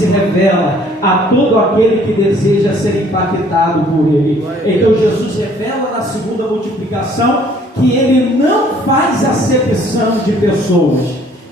se revela a todo aquele que deseja ser impactado por ele. Então Jesus revela na segunda multiplicação que ele não faz acepção de pessoas.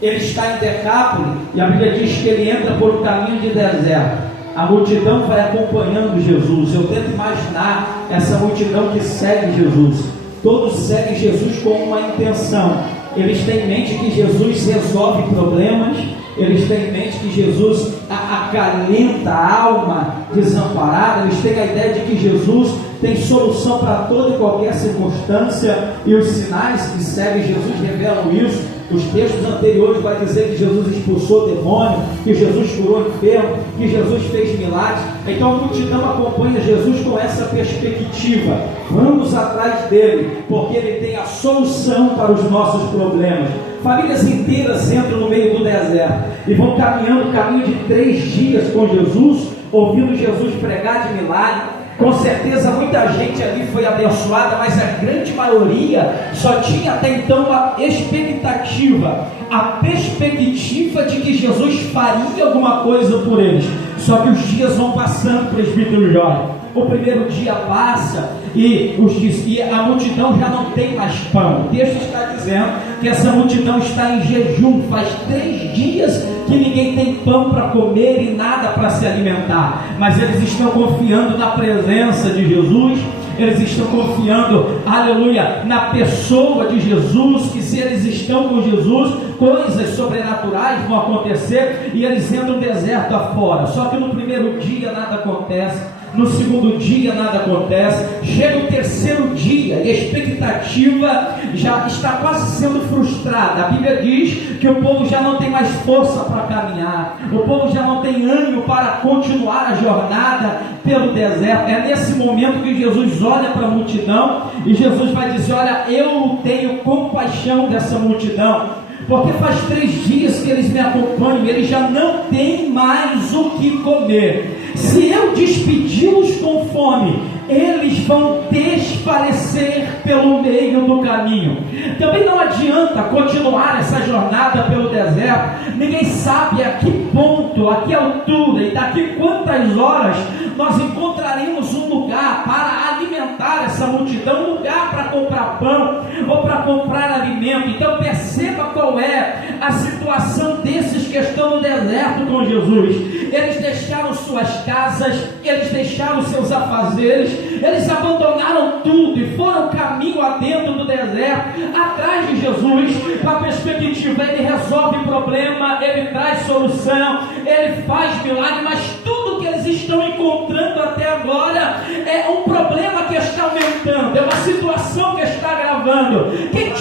Ele está em Decápole e a Bíblia diz que ele entra por um caminho de deserto. A multidão vai acompanhando Jesus. Eu tento imaginar essa multidão que segue Jesus. Todos seguem Jesus com uma intenção. Eles têm em mente que Jesus resolve problemas. Eles têm em mente que Jesus acalenta a alma desamparada. Eles têm a ideia de que Jesus tem solução para toda e qualquer circunstância. E os sinais que seguem Jesus revelam isso. Os textos anteriores vai dizer que Jesus expulsou o demônio, que Jesus curou o enfermo, que Jesus fez milagres. Então a multidão acompanha Jesus com essa perspectiva. Vamos atrás dele, porque ele tem a solução para os nossos problemas. Famílias inteiras entram no meio do deserto e vão caminhando o caminho de 3 dias com Jesus, ouvindo Jesus pregar de milagre. Com certeza muita gente ali foi abençoada, mas a grande maioria só tinha até então uma expectativa, a perspectiva de que Jesus faria alguma coisa por eles. Só que os dias vão passando, presbítero Jorge. O primeiro dia passa e a multidão já não tem mais pão. O texto está dizendo que essa multidão está em jejum. Faz 3 dias que ninguém tem pão para comer e nada para se alimentar. Mas eles estão confiando na presença de Jesus. Eles estão confiando, aleluia, na pessoa de Jesus, que se eles estão com Jesus, coisas sobrenaturais vão acontecer, e eles entram no deserto afora. Só que no primeiro dia nada acontece, no segundo dia nada acontece, chega o terceiro dia e a expectativa já está quase sendo frustrada. A Bíblia diz que o povo já não tem mais força para caminhar, o povo já não tem ânimo para continuar a jornada pelo deserto. É nesse momento que Jesus olha para a multidão e Jesus vai dizer: olha, eu tenho compaixão dessa multidão, porque faz 3 dias que eles me acompanham, eles já não têm mais o que comer. Se eu despedi-los com fome, eles vão desfalecer pelo meio do caminho. Também não adianta continuar essa jornada pelo deserto. Ninguém sabe a que ponto, a que altura e daqui quantas horas nós encontraremos um lugar para alimentar essa multidão, um lugar para comprar pão ou para comprar alimento. Então perceba qual é a situação desses que estão no deserto com Jesus. Eles deixaram suas casas, eles deixaram seus afazeres, eles abandonaram tudo e foram caminho adentro do deserto, atrás de Jesus, com a perspectiva: ele resolve problema, ele traz solução, ele faz milagre. Mas tudo que eles estão encontrando até agora é um problema que está aumentando, é uma situação que está agravando. Quem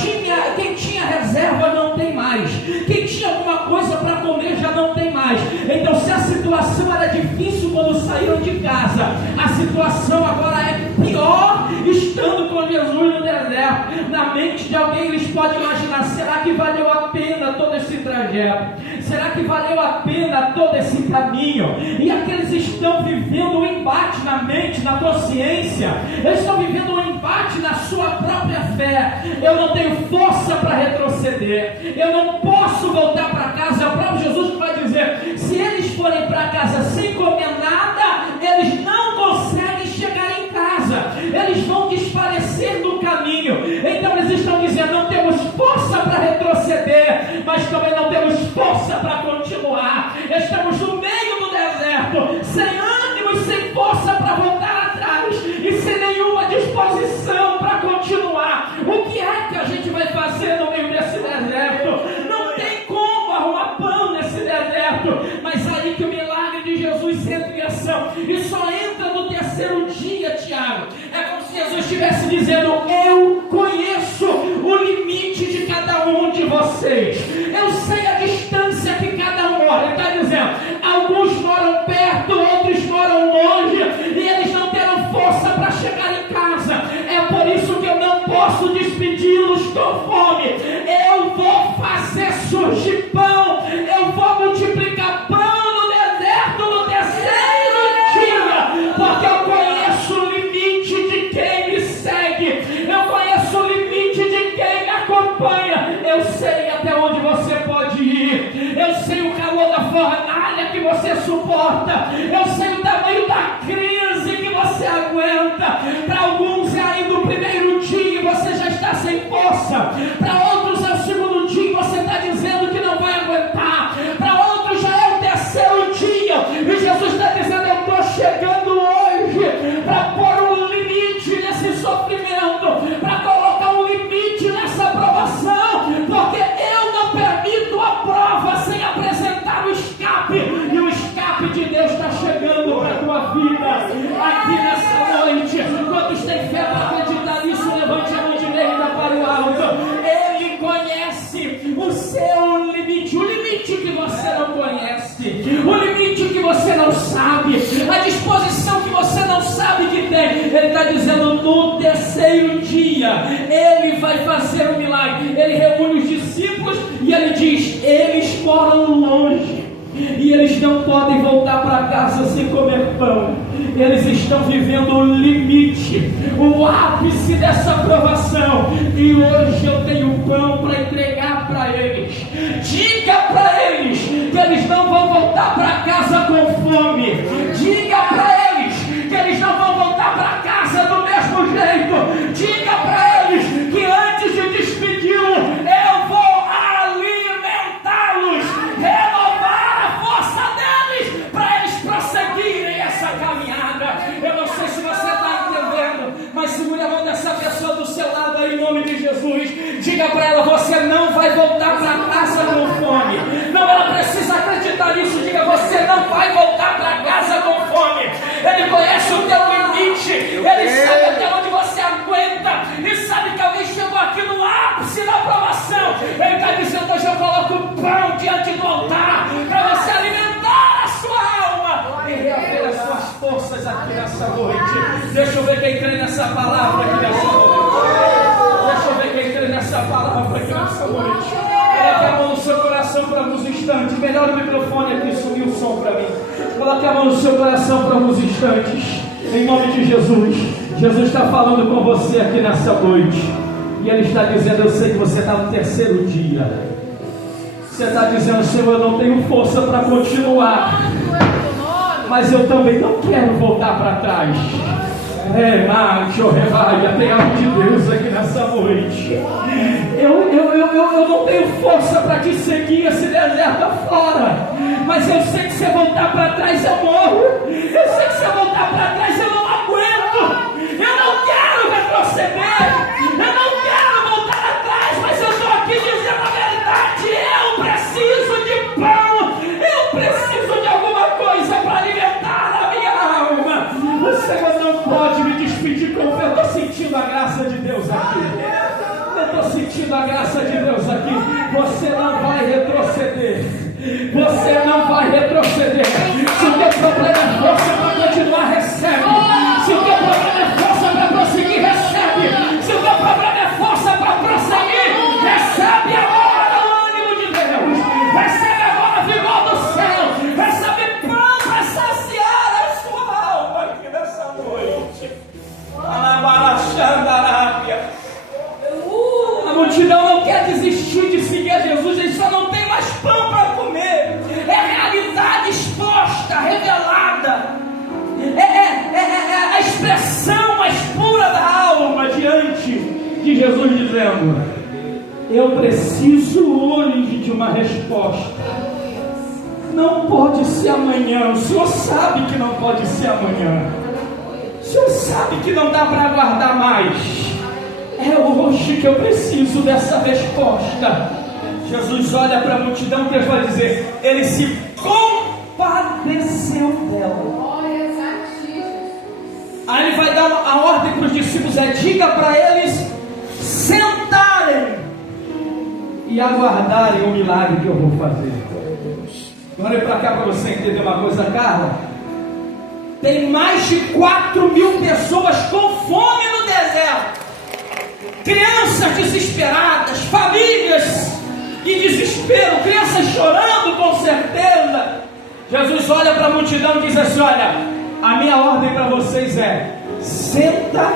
tinha reserva não tem mais, quem tinha alguma coisa para comer já não tem mais. Então, se a situação era difícil quando saíram de casa, a situação agora é pior estando com Jesus no deserto. Na mente de alguém eles podem imaginar: será que valeu a pena todo esse trajeto? Será que valeu a pena todo esse caminho? E aqueles estão vivendo um embate na mente, na consciência. Eles estão vivendo um embate na sua própria fé. Eu não tenho força para retroceder, eu não posso voltar para casa. É o próprio Jesus que vai dizer: se eles forem para casa sem comer nada, eles não conseguem chegar em casa, eles vão desfalecer no caminho. Então eles estão dizendo: não temos força para retroceder, mas também não temos força para continuar. Estamos no meio do deserto, sem ânimo e sem força para voltar atrás, e sem nenhuma disposição para continuar. O que é que a gente vai fazer no meio desse deserto? Não tem como arrumar pão nesse deserto. Mas aí que o milagre de Jesus entra em ação, e só entra no terceiro dia, Tiago. É como se Jesus estivesse dizendo: eu conheço o limite de cada um de vocês, eu sei a distância que cada um mora. Ele está dizendo: alguns moram perto, outros moram longe, e eles não terão força para chegar em casa. É por isso que eu não posso despedi-los com fome. Eu vou fazer surgir pão, eu vou multiplicar pão no deserto no terceiro dia, porque eu conheço o limite de quem me segue, eu conheço o limite de quem me acompanha. Eu sei até onde você pode ir, eu sei o calor da fornalha que suporta. Eu sei o tamanho da crise que você aguenta. Para alguns é ainda o primeiro dia e você já está sem força. Para outros é o segundo dia e você está dizendo que não vai aguentar. Para outros já é o terceiro dia e Jesus está dizendo: eu estou chegando hoje para pôr um limite nesse sofrimento, para colocar um limite nessa provação, porque eu não permito a prova sem apresentar o escape, e o escape de Deus está chegando para a tua vida aqui nessa noite. Quantos têm fé para acreditar nisso? Levante a mão direita para o alto. Ele conhece o seu limite, o limite que você não conhece, o limite que você não sabe, a disposição que você não sabe que tem. Ele está dizendo: no terceiro dia Ele vai fazer um milagre. Ele reúne os discípulos e Ele diz: eles moram longe e eles não podem voltar para casa sem comer pão. Eles estão vivendo o limite, o ápice dessa provação, e hoje eu tenho pão para entregar para eles. Diga para eles que eles não vão voltar para casa com fome. Diga para eles que eles não vão voltar para casa do mesmo jeito. Diga para eles que antes de despedi-lo, eu vou alimentá-los, renovar a força deles, para eles prosseguirem essa caminhada. Eu não sei se você está entendendo, mas segure a mão dessa pessoa do seu lado aí, em nome de Jesus. Diga para ela: você não vai voltar para casa com fome. Não, ela precisa acreditar nisso. Diga: você não vai voltar para casa com fome. Ele conhece o teu limite, Ele sabe até onde você aguenta, e sabe que alguém chegou aqui no ápice da provação. Ele está dizendo: hoje eu coloco o pão diante do altar para você alimentar a sua alma e reaver as suas forças aqui nessa noite. Deixa eu ver quem crê nessa palavra aqui nessa noite. Deixa eu ver quem crê nessa palavra aqui nessa noite. Coloque a mão no seu coração por alguns instantes. Melhor o microfone aqui, subiu o som para mim. Coloque a mão no seu coração por alguns instantes. Em nome de Jesus. Jesus está falando com você aqui nessa noite. E Ele está dizendo: eu sei que você está no terceiro dia. Você está dizendo: Senhor, eu não tenho força para continuar, mas eu também não quero voltar para trás. Tem algo de Deus aqui nessa noite. Eu não tenho força para te seguir esse deserto afora, mas eu sei que se eu voltar para trás eu morro. Eu sei que se eu voltar para trás eu não aguento. Eu não quero retroceder, eu não quero voltar atrás, mas eu estou aqui dizendo a verdade. Eu preciso de pão, eu preciso de alguma coisa para alimentar a minha alma. O Senhor não pode me despedir como eu estou sentindo a graça de Deus aqui. Eu estou sentindo a graça de Deus aqui. Você não vai retroceder. Você não vai retroceder. Se o teu problema é força para continuar, recebe. Se o teu problema é força para prosseguir, recebe. Se o teu problema é força para prosseguir, recebe agora o ânimo de Deus. Recebe agora o vigor do céu. Recebe pão para saciar a sua alma aqui nessa noite. A multidão não quer desistir de seguir a Jesus. Eles só não tem mais pão para comer. É a realidade exposta, revelada. É a expressão mais pura da alma diante de Jesus, dizendo: eu preciso hoje de uma resposta. Não pode ser amanhã. O Senhor sabe que não pode ser amanhã. O Senhor sabe que não dá para aguardar mais. É hoje que eu preciso dessa resposta. Jesus olha para a multidão, Deus vai dizer: Ele se compadeceu dela. Aí Ele vai dar a ordem para os discípulos: diga para eles sentarem e aguardarem o milagre que eu vou fazer. Olha para cá para você entender uma coisa, Carla. Tem mais de 4.000 pessoas com fome no deserto. Crianças desesperadas, famílias em desespero, crianças chorando com certeza. Jesus olha para a multidão e diz assim: olha, a minha ordem para vocês é: senta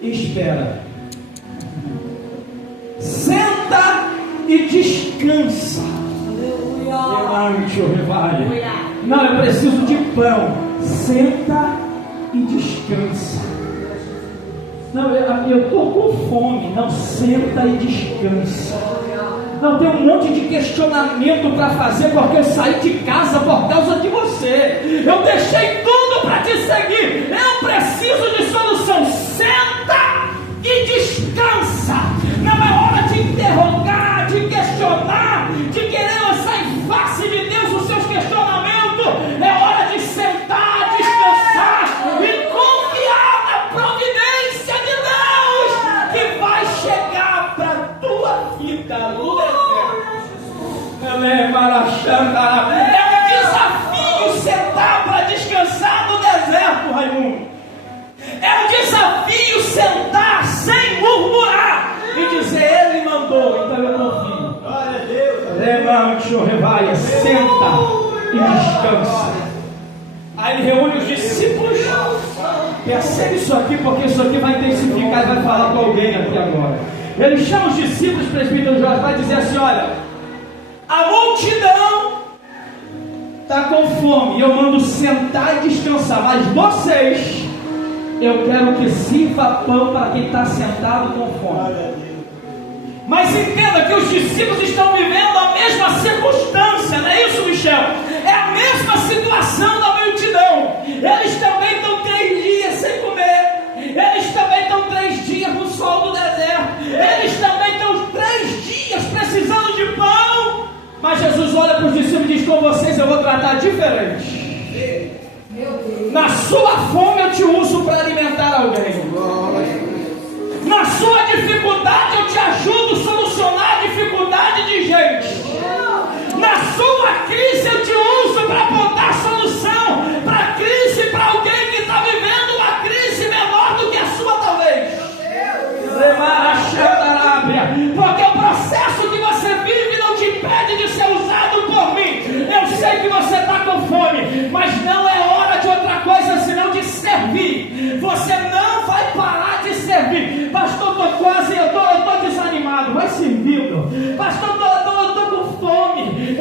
e espera. Senta e descansa. Levante o rebanho. Não, eu preciso de pão. Senta e descansa. Não, eu estou com fome. Não, senta e descansa. Não, tem um monte de questionamento para fazer, porque eu saí de casa por causa de você. Eu deixei tudo para te seguir. Eu preciso de solução. Senta e descansa. Não é hora de interrogar, de questionar, de querer lançar em face de Deus os seus questionamentos. É hora de sentar, descansar e confiar na providência de Deus, que vai chegar para a tua vida no deserto. É um desafio sentar para descansar no deserto, Raimundo. É um desafio sentar sem murmurar e dizer: Ele mandou, então eu confio. Glória a Deus. Levante o revaia, senta e descansa. Aí ele reúne os discípulos. Percebe isso aqui, porque isso aqui vai intensificar e vai falar com alguém aqui agora. Ele chama os discípulos, presbítero Jorge, vai dizer assim: olha, a multidão está com fome, eu mando sentar e descansar, mas vocês, eu quero que sirva pão para quem está sentado com fome. Mas entenda que os discípulos estão vivendo a mesma circunstância, não é isso, Michel? É a mesma situação da multidão. Eles também estão 3 dias sem comer. Eles também estão 3 dias no sol do deserto. Eles também estão 3 dias precisando de pão. Mas Jesus olha para os discípulos e diz: com vocês eu vou tratar diferente. Na sua fome eu te uso para alimentar alguém. Na sua dificuldade eu te ajudo a solucionar a dificuldade de gente. Na sua crise eu te uso para apontar solução para a crise, para alguém que está vivendo uma crise menor do que a sua, talvez. Porque o processo que você vive não te impede de ser usado por mim. Eu sei que você está com fome, mas não é hora de outra coisa senão de servir. Você não vai parar de servir. Pastor, eu estou desanimado. Vai servindo. Pastor, eu estou com fome.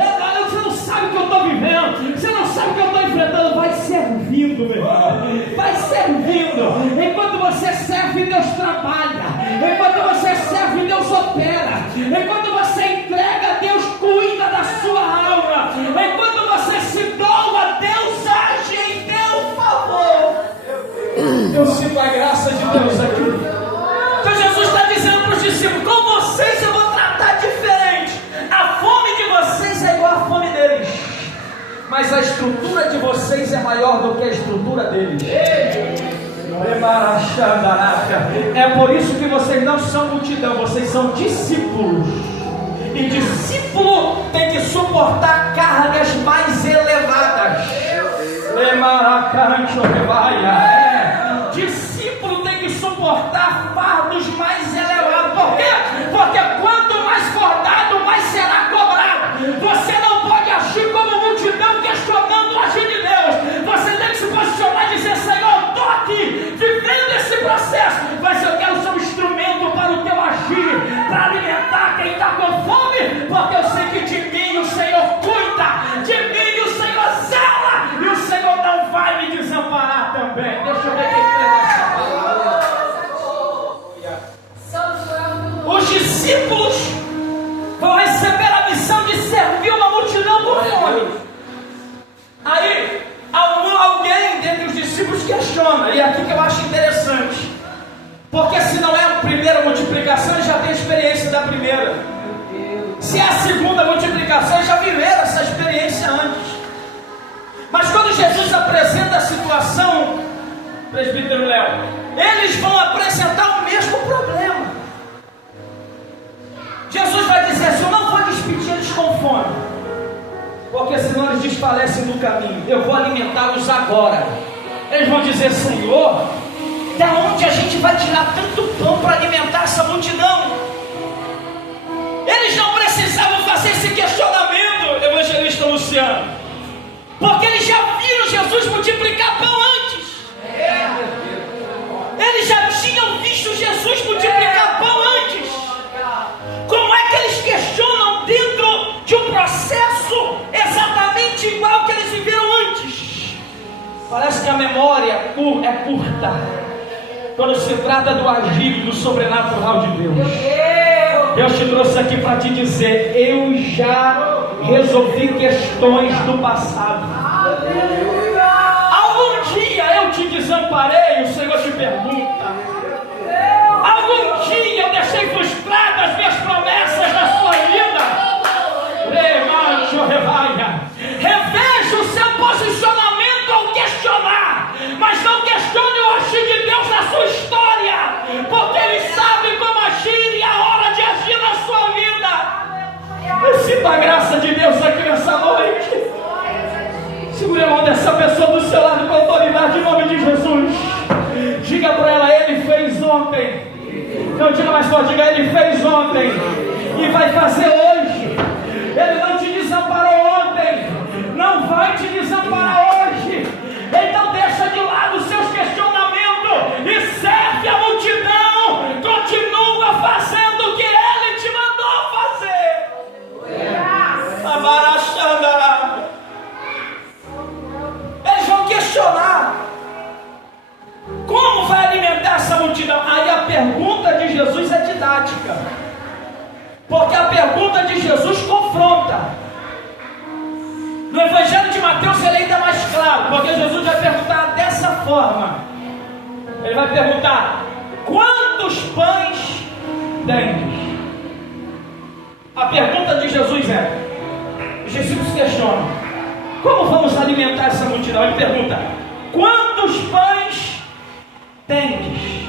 Você não sabe o que eu estou vivendo. Você não sabe o que eu estou enfrentando. Vai servindo, meu irmão. Vai servindo. Enquanto você serve, Deus trabalha. Enquanto você serve, Deus opera. Enquanto você entrega, Deus cuida da sua alma. Enquanto você se doa, Deus age em teu favor. Eu sinto a graça de Deus aqui. Então Jesus está dizendo para os discípulos: com vocês eu vou tratar diferente. A fome de vocês é igual à fome deles, mas a estrutura de vocês é maior do que a estrutura deles. É por isso que vocês não são multidão, vocês são discípulos. E discípulo tem que suportar cargas mais elevadas. Discípulo tem que suportar fardos mais elevados. Por quê? Porque quanto mais fardado, mais será cobrado. Você não pode agir como multidão questionando o agir de Deus. Você tem que se posicionar e dizer: Senhor, eu estou aqui vivendo esse processo, mas eu quero ser um instrumento para o teu agir, para alimentar quem está com fome, porque eu sei que de mim o Senhor cuida, de mim o Senhor zela, e o Senhor não vai me desamparar também. Deixa eu ver quem tem essa palavra. Os discípulos vão receber a missão de servir uma multidão com fome. Aí alguém dentre os discípulos questiona, e é aqui que eu acho interessante, porque se não é a primeira multiplicação, eles já têm experiência da primeira. Se é a segunda multiplicação, eles já viveram essa experiência antes. Mas quando Jesus apresenta a situação, presbítero Léo, eles vão apresentar o mesmo problema. Jesus vai dizer assim: eu não vou despedir eles com fome, porque senão eles desfalecem no caminho. Eu vou alimentá-los agora. Eles vão dizer: Senhor, da onde a gente vai tirar tanto pão para alimentar essa multidão? Eles não precisavam fazer esse questionamento, evangelista Luciano, porque eles já viram Jesus multiplicar pão antes. Eles já tinham visto Jesus multiplicar pão antes. Como é que eles questionam dentro de um processo exatamente igual que eles viveram Parece que a memória é curta quando se trata do agir do sobrenatural de Deus. Deus te trouxe aqui para te dizer: eu já resolvi questões do passado. Algum dia eu te desamparei, o Senhor te pergunta. Algum dia eu deixei frustradas as minhas promessas na sua vida. Reveja o seu posicionamento ao questionar, mas não questione o agir de Deus na sua história, porque Ele sabe como agir e a hora de agir na sua vida. Eu sinto a graça de Deus aqui nessa noite. Segure a mão dessa pessoa do seu lado com autoridade em nome de Jesus. Diga para ela: Ele fez ontem. Não diga mais forte, diga: Ele fez ontem e vai fazer hoje. Ele não te desamparou ontem, não vai te desamparar hoje. Então deixa de lado os seus questionamentos e serve a multidão. Continua fazendo o que Ele te mandou fazer. Eles vão questionar: como vai alimentar essa multidão? Aí a pergunta de Jesus é didática, porque a pergunta de Jesus confronta. No Evangelho de Mateus ele é ainda mais claro, porque Jesus vai perguntar dessa forma. Ele vai perguntar: quantos pães tendes? A pergunta de Jesus é: os discípulos questionam, como vamos alimentar essa multidão? Ele pergunta: quantos pães tendes?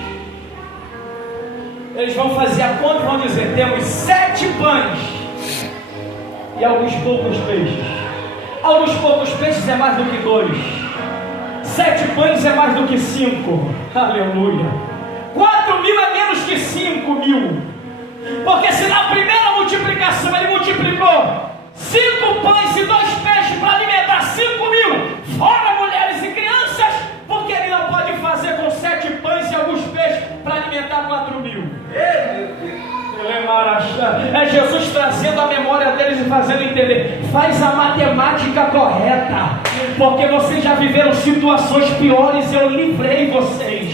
Eles vão fazer a conta e vão dizer: temos 7 pães e alguns poucos peixes. Alguns poucos peixes é mais do que 2. 7 pães é mais do que 5. Aleluia. 4.000 é menos que 5.000. Porque se na primeira multiplicação ele multiplicou 5 pães e 2 peixes para alimentar 5.000, fora mulheres e crianças, porque ele não pode fazer com 7 pães e alguns peixes para alimentar 4.000? É Jesus trazendo a memória deles e fazendo entender: faz a matemática correta, porque vocês já viveram situações piores, eu livrei vocês.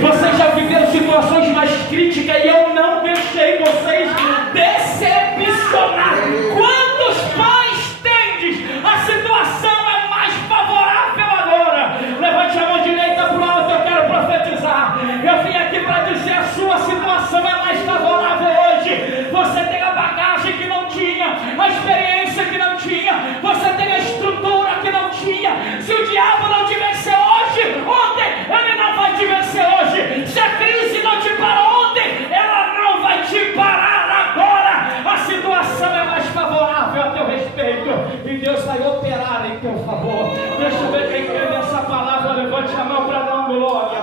Vocês já viveram situações mais críticas e eu não deixei vocês decepcionar. Quantos pães tendes? A situação é mais favorável agora. Levante a mão direita para o alto, eu quero profetizar. Eu vim aqui para dizer: a sua situação é mais favorável hoje. Você tem a bagagem que não tinha, a experiência que não tinha, você tem a estrutura que não tinha. Se o diabo não te venceu hoje, ontem ele não vai te vencer hoje. Se a crise não te parou ontem, ela não vai te parar agora. A situação é mais favorável a teu respeito e Deus vai operar em teu favor. Deixa eu ver quem crê nessa palavra. Levante a mão para dar uma glória.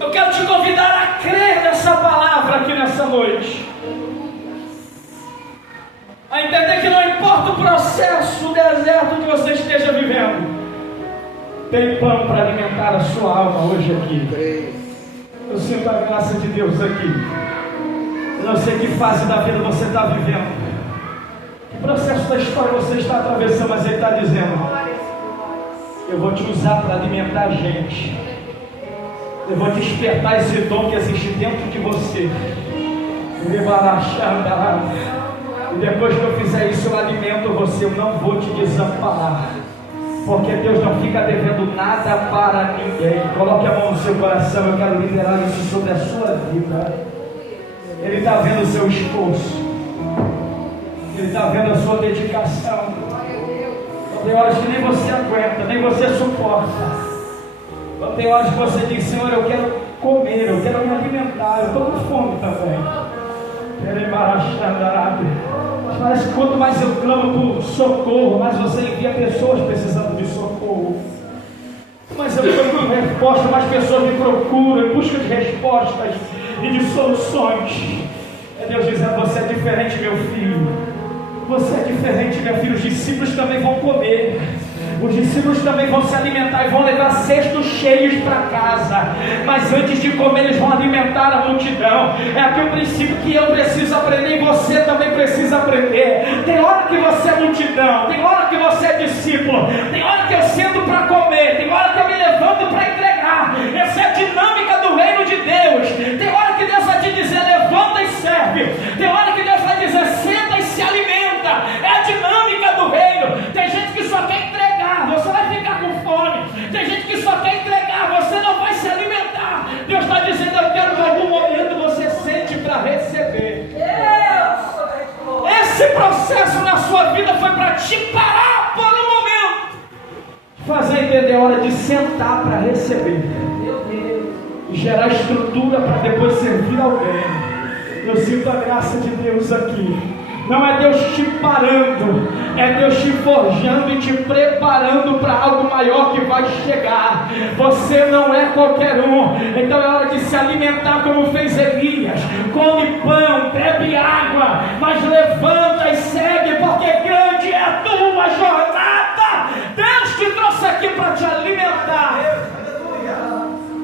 Eu quero te convidar a crer nessa palavra aqui nessa noite, a entender que não importa o processo, o deserto que você esteja vivendo, tem pão para alimentar a sua alma hoje aqui. Eu sinto a graça de Deus aqui. Eu não sei que fase da vida você está vivendo, que processo da história você está atravessando, mas Ele está dizendo: eu vou te usar para alimentar a gente. Eu vou despertar esse dom que existe dentro de você. E depois que eu fizer isso, eu alimento você. Eu não vou te desamparar, porque Deus não fica devendo nada para ninguém. Coloque a mão no seu coração. Eu quero liberar isso sobre a sua vida. Ele está vendo o seu esforço, Ele está vendo a sua dedicação. Tem horas que nem você aguenta, nem você suporta. Tem horas que você diz: Senhor, eu quero comer, eu quero me alimentar, eu estou com fome também. Parece que quanto mais eu clamo por socorro, mais você envia pessoas precisando de socorro. Mas eu procuro resposta, mais pessoas me procuram em busca de respostas e de soluções. É Deus dizendo: você é diferente, meu filho. Você é diferente, meu filho. Os discípulos também vão comer. Os discípulos também vão se alimentar e vão levar cestos cheios para casa. Mas antes de comer, eles vão alimentar a multidão. É aqui o princípio que eu preciso aprender e você também precisa aprender. Tem hora que você é multidão, tem hora que você é discípulo. discípulo. Tem hora que eu sento para comer, tem hora que eu me levanto para entregar. Essa é a dinâmica do reino de Deus. Tem hora que Deus vai te dizer, levanta e serve. Tem hora que Deus vai dizer, senta e se alimenta. É a dinâmica do reino. Tem gente que só quer entregar, você vai ficar com fome. Tem gente que só quer entregar, você não vai se alimentar. Deus está dizendo, eu quero que em algum momento você sente para receber. Esse processo na sua vida foi para te parar por um momento, fazer entender a hora de sentar para receber e gerar estrutura para depois servir alguém. Eu sinto a graça de Deus aqui. Não é Deus te parando, é Deus te forjando e te preparando para algo maior que vai chegar. Você não é qualquer um, então é hora de se alimentar como fez Elias. Come pão, bebe água, mas levanta e segue, porque grande é a tua jornada. Deus te trouxe aqui para te alimentar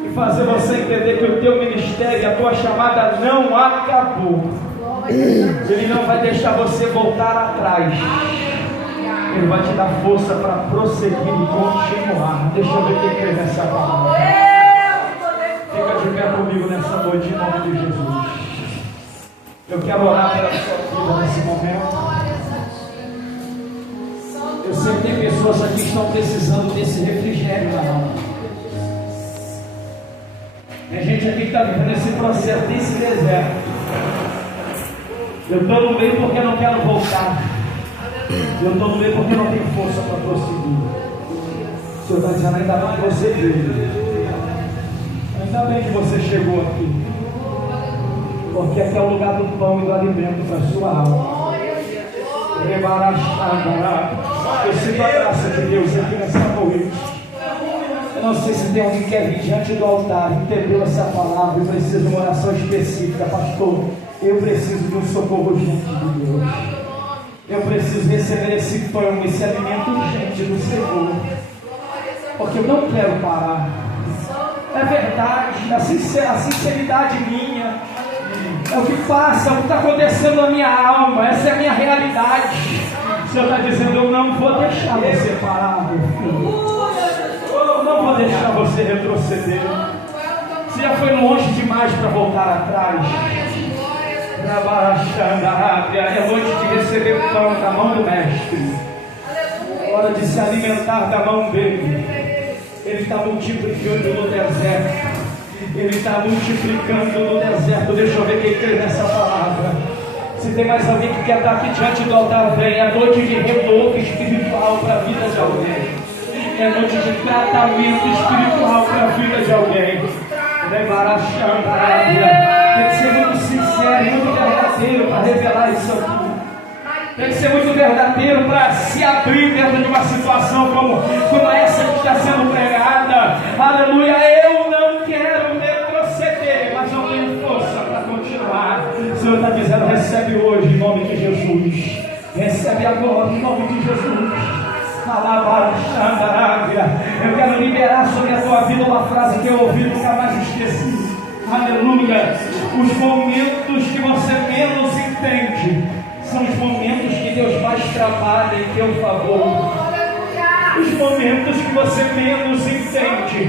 e fazer você entender que o teu ministério, a tua chamada não acabou. Ele não vai deixar você voltar atrás. Ele vai te dar força para prosseguir e continuar. Deixa eu ver quem crê nessa palavra. Fica de pé comigo nessa noite em nome de Jesus. Eu quero orar pela sua vida nesse momento. Eu sei que tem pessoas aqui que estão precisando desse refrigério na alma. Tem gente aqui que está vivendo esse processo desse deserto. Eu estou no meio porque não quero voltar. Eu estou no meio porque não tenho força para prosseguir. O Senhor está dizendo, ainda bem que você veio. Ainda bem que você chegou aqui. Porque aqui é o lugar do pão e do alimento para a sua alma. Eu sinto a graça de Deus aqui nessa noite. Eu não sei se tem alguém que quer vir diante do altar, entendeu essa palavra e precisa de uma oração específica. Pastor, eu preciso de um socorro urgente de Deus. Eu preciso receber esse pão, esse alimento urgente do Senhor. Porque eu não quero parar. É verdade, a sinceridade minha. É o que passa, é o que está acontecendo na minha alma. Essa é a minha realidade. O Senhor está dizendo, eu não vou deixar você parar, meu filho. Eu não vou deixar você retroceder. Você já foi longe demais para voltar atrás. É noite de receber o pão da mão do Mestre. Hora de se alimentar da mão dele. Ele está multiplicando no deserto. Ele está multiplicando no deserto. Deixa eu ver quem crê nessa palavra. Se tem mais alguém que quer estar aqui diante do altar, vem. É noite de renovo espiritual para a vida de alguém. É noite de tratamento espiritual para a vida de alguém. Tem que ser muito sincero, muito verdadeiro para revelar isso aqui. Tem que ser muito verdadeiro para se abrir dentro de uma situação como essa que está sendo pregada. Aleluia, eu não quero retroceder, mas não tenho força para continuar. O Senhor está dizendo, recebe hoje em nome de Jesus. Recebe agora em nome de Jesus. Eu quero liberar sobre a tua vida uma frase que eu ouvi e nunca mais esqueci. Aleluia. Os momentos que você menos entende são os momentos que Deus mais trabalha em teu favor. Os momentos que você menos entende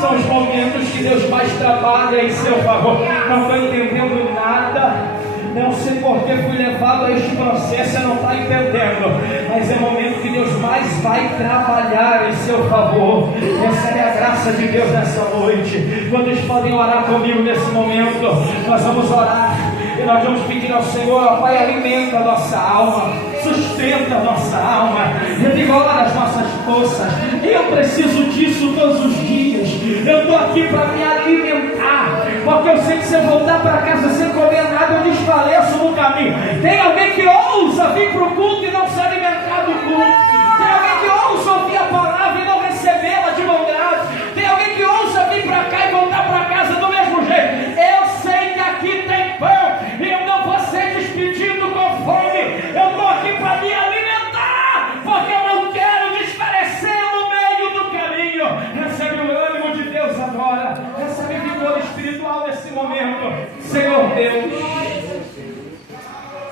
são os momentos que Deus mais trabalha em seu favor. Não estou entendendo nada. Não sei porque fui levado a este processo, você não está entendendo. Mas é o momento que Deus mais vai trabalhar em seu favor. Essa é a graça de Deus nessa noite. Quantos podem orar comigo nesse momento? Nós vamos orar e nós vamos pedir ao Senhor, Pai, alimenta a nossa alma, sustenta a nossa alma, revigora as nossas forças. Eu preciso disso todos os dias. Eu estou aqui para me alimentar, porque eu sei que se eu voltar para casa sem comer nada, eu desfaleço no caminho. Tem alguém que ousa vir para o culto e não se alimentar do culto. Tem alguém que ousa ouvir a palavra e não recebê-la de bom grado. Tem alguém que ousa vir para cá e voltar para casa do mesmo jeito. Eu sei que aqui tem pão e eu não vou ser despedido com fome. Eu estou aqui para me alimentar, porque eu não quero desfalecer no meio do caminho. Recebe o ânimo de Deus agora. Recebe vigor espiritual nesse momento. Senhor Deus,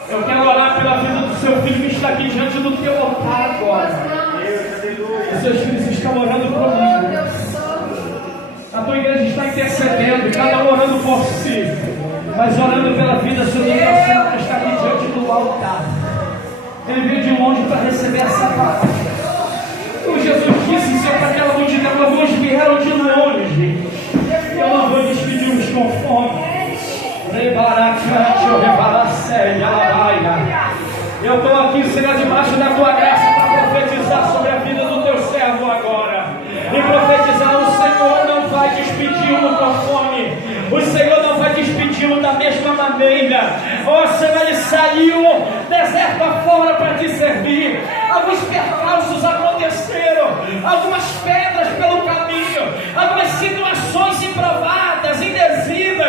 eu quero orar pela vida do seu filho que está aqui diante do teu altar agora. seus filhos estão orando por mim. A tua igreja está intercedendo, cada um orando por si, mas orando pela vida sobre o teu servo que está aqui diante do altar. Ele veio de longe para receber essa palavra. Como Jesus disse, Senhor, para aquela multidão, alguns vieram de longe. Eu não vou despedir-os com fome. Eu estou aqui, Senhor, debaixo da tua graça para profetizar sobre a vida do teu servo agora. E profetizar: o Senhor não vai despedi-lo com fome. O Senhor não vai despedi-lo da mesma maneira. Ó Senhor, ele saiu deserto afora para te servir. Alguns percalços aconteceram, algumas pedras pelo caminho, algumas situações improvadas, indesejadas,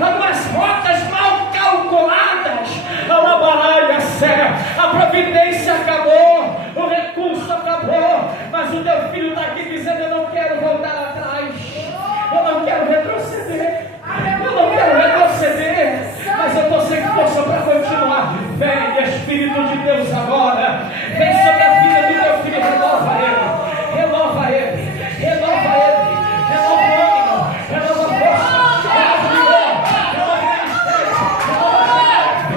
algumas rotas mal calculadas. A providência acabou, o recurso acabou, mas o teu filho está aqui dizendo: eu não quero voltar atrás, eu não quero retroceder, mas eu estou sem força para continuar. Vem, Espírito de Deus, agora, vem sobre a vida do teu filho, renova ele, renova ele, renova ele, renova o ânimo, renova a força, renova o vigor,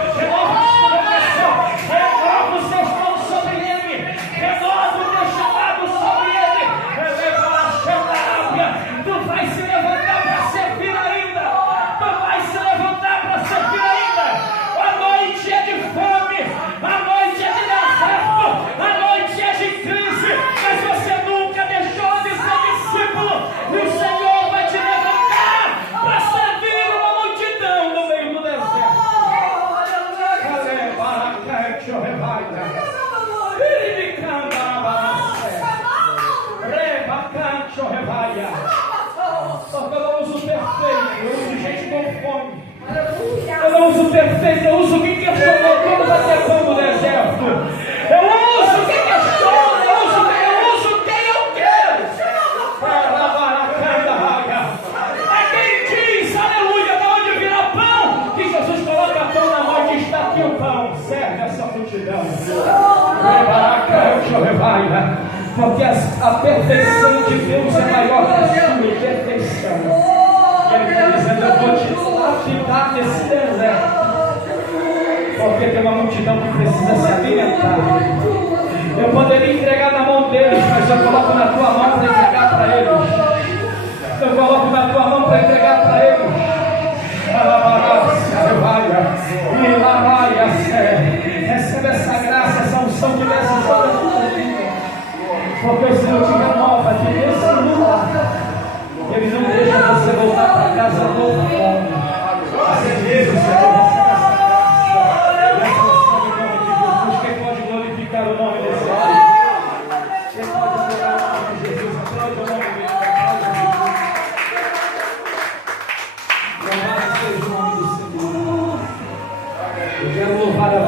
renova o ministério, renova os seus planos sobre ele, renova o teu chamado sobre ele, eleva a chamada. Tu vais se levantar para servir ainda, tu vais se levantar para servir ainda. A noite é de fome, a noite é de deserto, a noite é de crise, mas você nunca deixou de ser discípulo, e o Senhor vai te levantar para servir uma multidão no meio do deserto. Eu não uso perfeito, eu uso gente com fome. Eu não uso perfeito, eu uso quem questionou como bater pão no deserto. Eu uso quem questiona, eu uso quem eu quero. É quem diz, aleluia, de onde virá pão, que Jesus coloca pão na mão e está aqui o pão. Serve essa multidão. Porque a perfeição de Deus é maior que a sua imperfeição. E ele está dizendo: eu vou te dar nesse deserto, porque tem uma multidão que precisa se alimentar. Eu poderia entregar na mão deles, mas eu coloco na tua mão para entregar para eles. Eu coloco na tua mão para entregar para eles. Recebe essa graça, essa unção que desce sobre a tua vida, porque o Senhor te renova aqui nesse lugar. Ele não deixa você voltar para casa com fome. Assim mesmo, Senhor, recebe essa graça. Nessa unção em nome de Jesus. Quem pode glorificar o nome desse Deus? Quem pode adorar o nome de Jesus? Aplaude o nome dele. Louvado seja o nome do Senhor. Eu quero louvar a